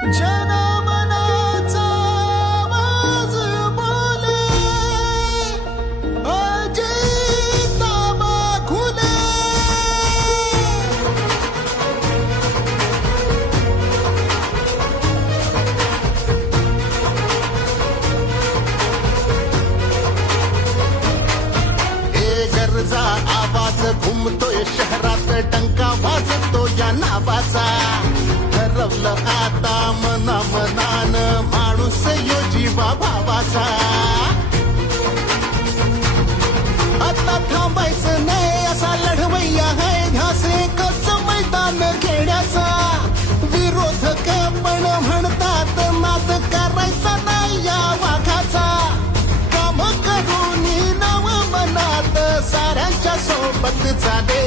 जनमनाचा आवाज बोले, अजित खुले. गरजा आवाज घुमतोय शहरात, टंका वाजतो या नावाचा. ठरवलं आता मना मनान, माणूस यो जीवा भावाचा. आता थांबायचं नाही असा लढवय्या आहे, घास एकच मैदान खेळण्याचा. विरोधक पण म्हणतात नाद करायचा नाही या वाघाचा. काम करून नव मनात साऱ्यांच्या सोबत चाले.